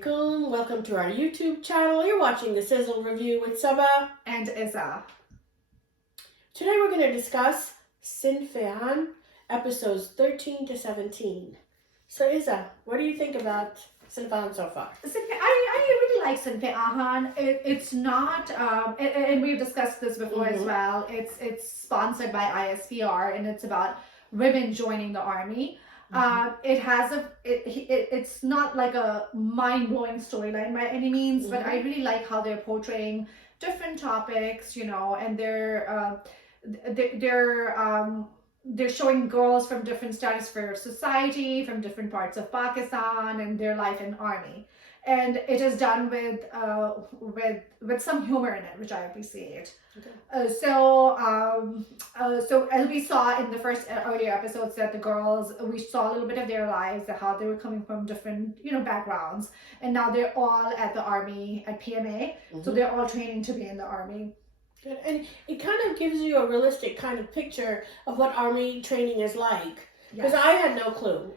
alaikum. Welcome to our YouTube channel. You're watching the Sizzle Review with Saba and Isa. Today we're going to discuss Sinf episodes 13 to 17. So Isa, what do you think about Sinf so far? I really like Sinf Aahan. It's not, and we've discussed this before as well. It's sponsored by ISPR and it's about women joining the army. It's not like a mind-blowing storyline by any means, but I really like how they're portraying different topics, and they're showing girls from different stratosphere of society, from different parts of Pakistan, and their life in army. And it is done with some humor in it, which I appreciate. Okay. So as we saw in the first earlier episodes, that the girls, we saw a little bit of their lives, how they were coming from different backgrounds, and now they're all at the army at PMA. So they're all training to be in the army. Good. And it kind of gives you a realistic kind of picture of what army training is like. Because I had no clue,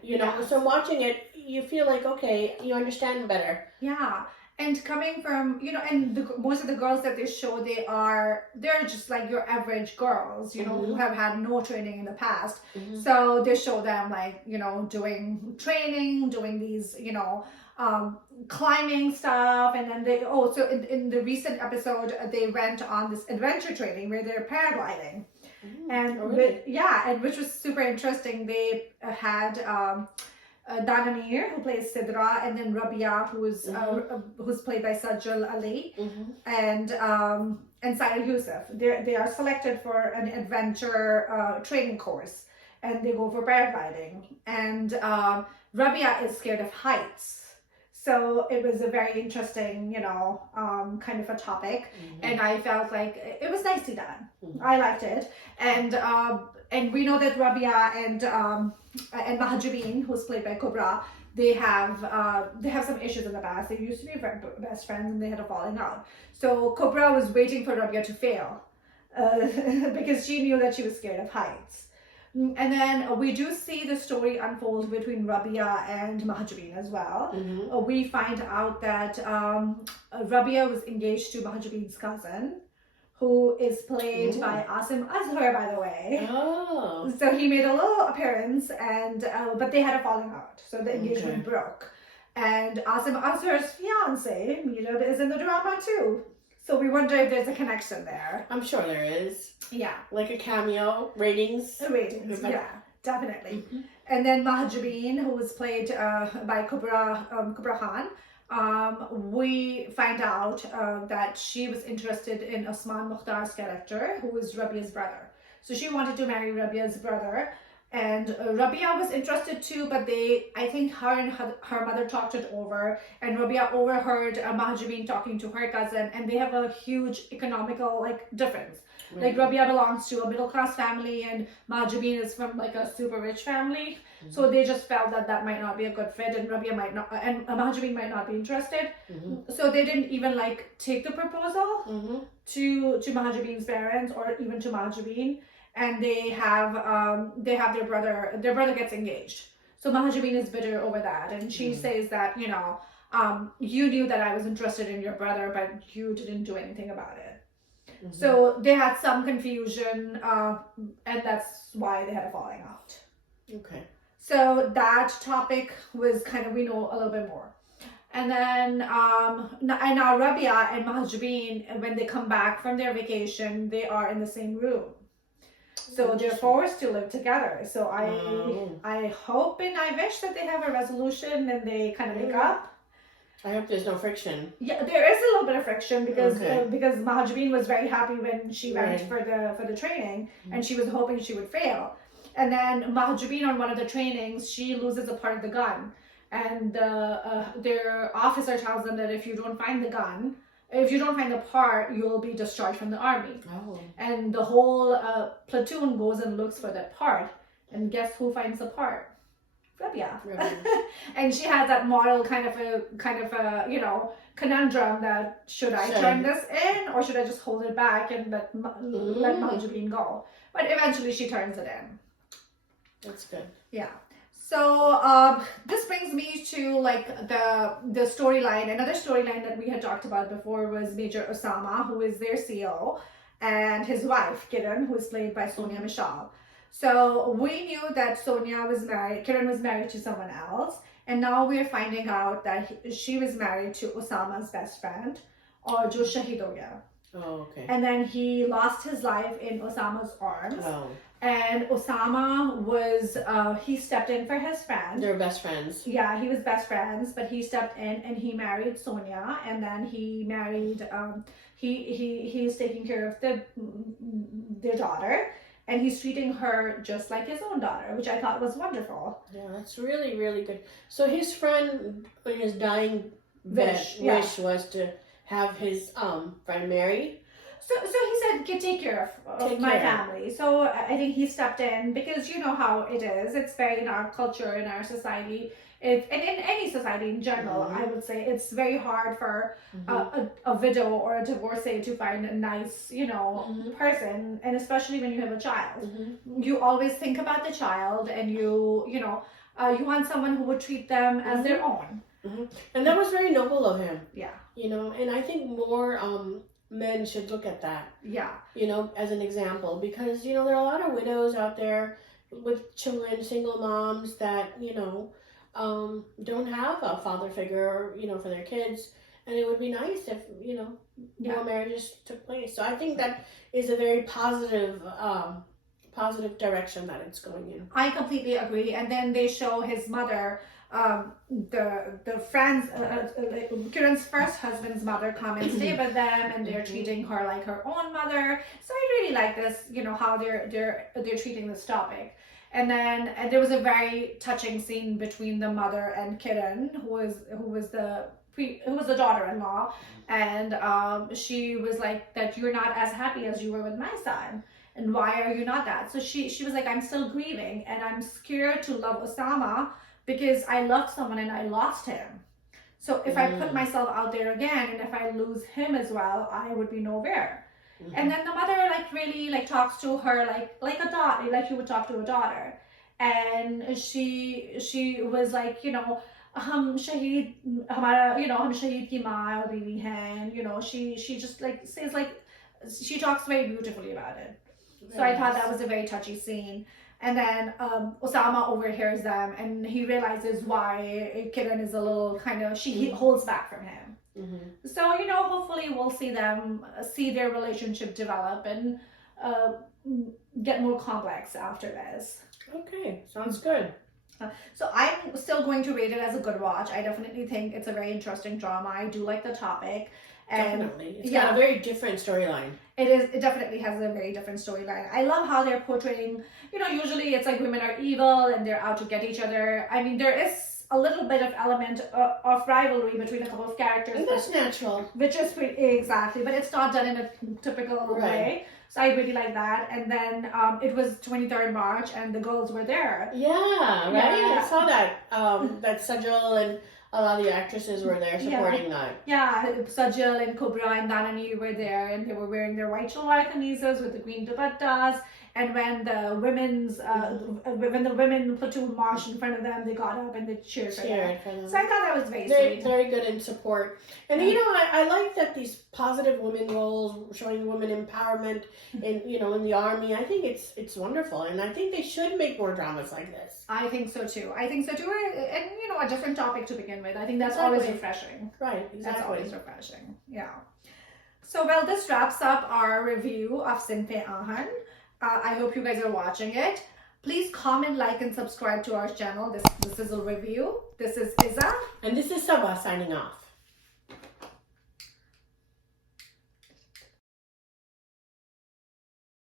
So watching it, you feel like, okay, you understand better. Yeah. And coming from, and most of the girls that they show, they're just like your average girls, who have had no training in the past. So they show them like, doing training, doing these, climbing stuff. And then so in the recent episode, they went on this adventure training where they're paragliding. And which was super interesting. They had Dananir, who plays Sidra, and then Rabia, who's played by Sajal Aly, and Syra Yousuf. They are selected for an adventure training course, and they go for paragliding. And Rabia is scared of heights. So it was a very interesting, kind of a topic, and I felt like it was nicely done. I liked it, and we know that Rabia and Mahajubin, who's played by Kubra, they have some issues in the past. They used to be best friends, and they had a falling out. So Kubra was waiting for Rabia to fail because she knew that she was scared of heights. And then we do see the story unfold between Rabia and Mahajubin as well. We find out that Rabia was engaged to Mahajubin's cousin, who is played by Asim Azhar, by the way. Oh. So he made a little appearance, and but they had a falling out, so the engagement broke. And Asim Azhar's fiance, Mira, is in the drama too. So we wonder if there's a connection there. I'm sure there is. Yeah. Like a cameo, ratings. Ratings, yeah, definitely. And then Mahajubin, who was played by Kubra Khan, we find out that she was interested in Osman Mukhtar's character, who was Rabia's brother. So she wanted to marry Rabia's brother. And Rabia was interested too, but I think her and her mother talked it over, and Rabia overheard Mahajubin talking to her cousin, and they have a huge economical difference. Like Rabia belongs to a middle class family, and Mahajubin is from like a super rich family. So they just felt that might not be a good fit, and Rabia might not, and Mahajubin might not be interested. So they didn't even take the proposal to Mahajubin's parents or even to Mahajubin. And they have their brother gets engaged. So Mahajubin is bitter over that, and she says that you knew that I was interested in your brother, but you didn't do anything about it. So they had some confusion, and that's why they had a falling out. Okay. So that topic was we know a little bit more. And then now Rabia and Mahajubin, when they come back from their vacation, they are in the same room. So they're forced to live together. So I hope and I wish that they have a resolution and they kind of make up. I hope there's no friction. Yeah, there is a little bit of friction because Mahajubin was very happy when she went for the training, and she was hoping she would fail. And then Mahajubin, on one of the trainings, she loses a part of the gun, and their officer tells them that if you don't find the gun, if you don't find the part, you'll be discharged from the army. And the whole platoon goes and looks for that part. And guess who finds the part? Rabia. And she has that moral kind of a conundrum that should I turn this in, or should I just hold it back and let Mahajubin go? But eventually she turns it in. That's good. Yeah. So this brings me to like the storyline. Another storyline that we had talked about before was Major Osama, who is their CEO, and his wife Kiran, who is played by Sonia Michal. So we knew that Kiran was married to someone else, and now we're finding out that she was married to Osama's best friend, or jo shaheed ho gaya. Oh, okay. And then he lost his life in Osama's arms. Oh. And Osama was, he stepped in for his friend. They're best friends. Yeah, he was best friends, but he stepped in and he married Sonia, and then he married, he's taking care of their daughter, and he's treating her just like his own daughter, which I thought was wonderful. Yeah, that's really, really good. So his friend, in his dying wish was to have his friend marry. So he said, take care of my family. So I think he stepped in because you know how it is. It's very in our culture, in our society, and in any society in general, I would say it's very hard for a widow or a divorcee to find a nice, person, and especially when you have a child. You always think about the child, and you want someone who would treat them as their own. And that was very noble of him. Yeah. And I think more men should look at that. Yeah. As an example, because there are a lot of widows out there with children, single moms that don't have a father figure, for their kids, and it would be nice if more marriages took place. So I think that is a very positive direction that it's going in. I completely agree. And then they show his mother. The friends, Kiran's first husband's mother come and stay with them, and they're treating her like her own mother. So I really like this, how they're treating this topic. And then there was a very touching scene between the mother and Kiran, who was the daughter-in-law, and she was like that you're not as happy as you were with my son. And why are you not that? So she was like, I'm still grieving, and I'm scared to love Osama, because I loved someone and I lost him. So if I put myself out there again, and if I lose him as well, I would be nowhere. And then the mother really talks to her like a daughter, like you would talk to a daughter. And she was like, hum shaheed hamara, hum shaheed ki maa aur biwi hain. She just says she talks very beautifully about it. So I thought that was a very touchy scene. And then Osama overhears them, and he realizes why Kiran is a little he holds back from him. So, hopefully we'll see their relationship develop and get more complex after this. Okay, sounds good. So I'm still going to rate it as a good watch. I definitely think it's a very interesting drama. I do like the topic. And definitely. It's got a very different storyline. It definitely has a very different storyline. I love how they're portraying, usually it's like women are evil and they're out to get each other. I mean, there is a little bit of element of rivalry between a couple of characters. And that's natural. Which is exactly, but it's not done in a typical way. So I really like that. And then it was 23rd March and the girls were there. Yeah, right? Yeah. I saw that. That Sajal and a lot of the actresses were there supporting that. Yeah, Sajal and Kubra and Danani were there, and they were wearing their white shalwar kameezas with the green dupattas. And when the women platoon marched in front of them, they got up and they cheered for them. So I thought that was very sweet. Very good in support. And I like that these positive women roles, showing women empowerment in in the army. I think it's wonderful, and I think they should make more dramas like this. I think so too. And a different topic to begin with. I think that's always refreshing. Right, exactly. That's always refreshing. Yeah. So this wraps up our review of Sinf Aahan. I hope you guys are watching it. Please comment, like, and subscribe to our channel. This is a review. This is Iza. And this is Sabah signing off.